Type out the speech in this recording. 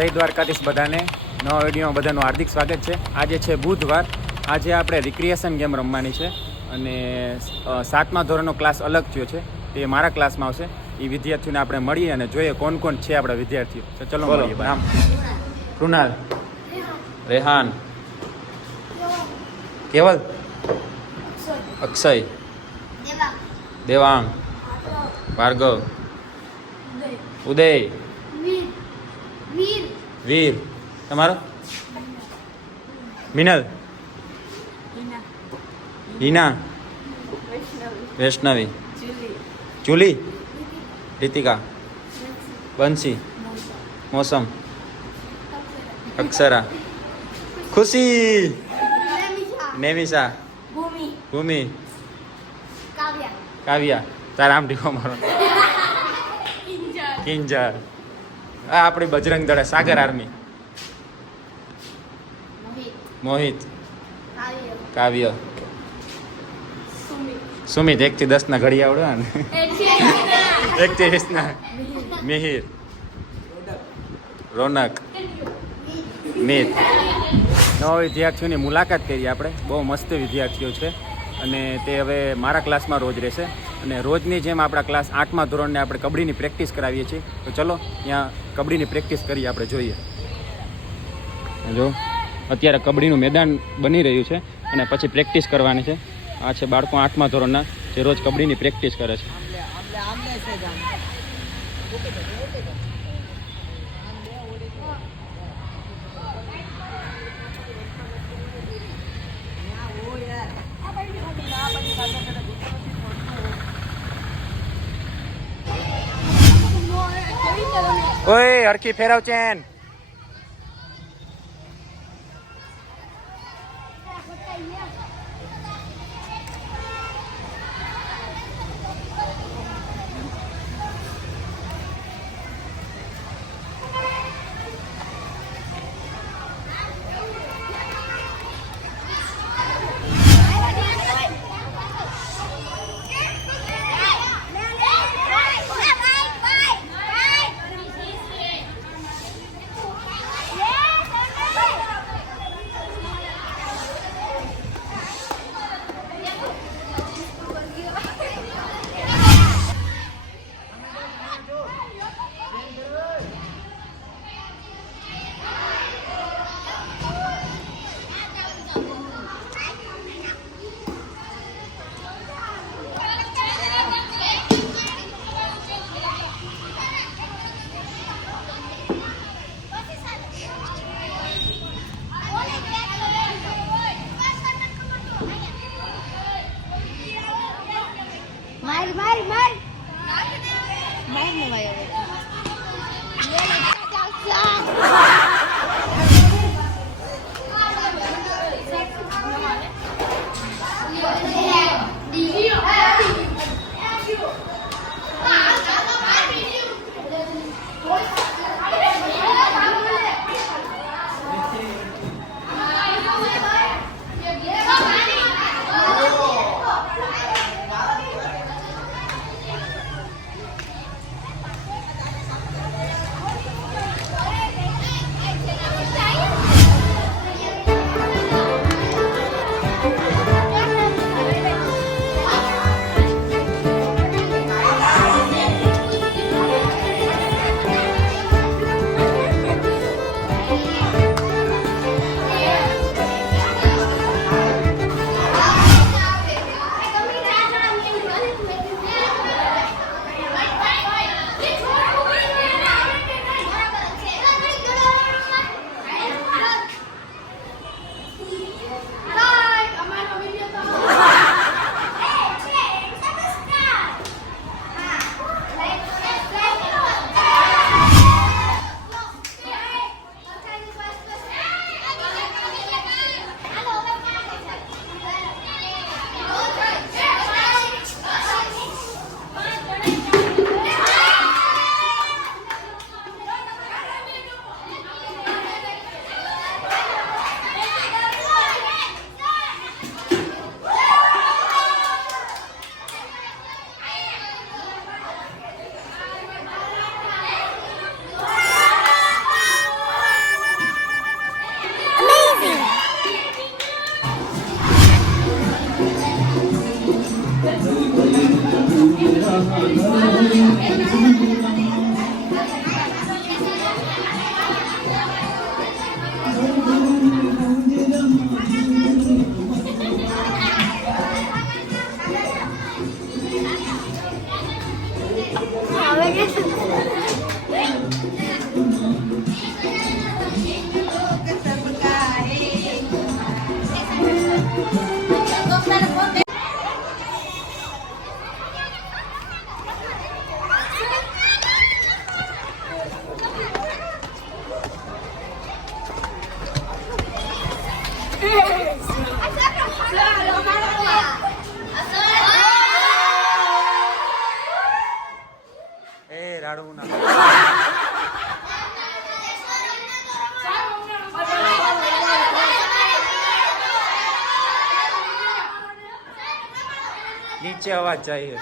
જય દ્વારકાધીશ બધાને. નવા વિડીયોમાં બધાનું હાર્દિક સ્વાગત છે. આજે છે બુધવાર. આજે આપણે રિક્રિએશન ગેમ રમવાની છે અને 7મા ધોરણનો ક્લાસ અલગ થયો છે. તે મારા ક્લાસમાં આવશે. એ વિદ્યાર્થીઓને આપણે મળીએ અને જોઈએ કોણ કોણ છે આપણા વિદ્યાર્થીઓ. તો ચલો મળીએ. નામ કૃણાલ, રેહાન, કેવલ, અક્ષય, દેવાંગ, ભાર્ગવ, ઉદય, વીર. તમારો? મિનલ, હિના, વૈષ્ણવી, જુલી, રીતિકા, બંસી, મોસમ, અક્ષરા, ખુશી, નેમિષા, ભૂમિ, કાવ્યા. તારા આમ ઢીકો મારો. કિંજર. આ આપણી બજરંગ દળ સાગર આર્મી. મોહિત, કાવ્ય, સુમિત. 1 થી 10 ના ઘડી આવડે ને. 1 થી 20 ના. મિહિર, રોનક, મિત. નવા વિદ્યાર્થીઓની મુલાકાત કરી આપણે. બહુ મસ્ત વિદ્યાર્થીઓ છે અને તે હવે મારા ક્લાસમાં રોજ રહેશે. અને રોજની જેમ આપણા ક્લાસ 8મા ધોરણને આપણે કબડ્ડીની પ્રેક્ટિસ કરાવીએ છીએ. તો ચલો ત્યાં કબડ્ડીની પ્રેક્ટિસ કરીએ આપણે, જોઈએ. જો અત્યારે કબડ્ડીનું મેદાન બની રહ્યું છે અને પછી પ્રેક્ટિસ કરવાની છે. આ છે બાળકો 8મા ધોરણના જે રોજ કબડ્ડીની પ્રેક્ટિસ કરે છે. ઓય હરખી ફેરવ ચેન. એ રાડવું ના નીચે અવાજ चाहिए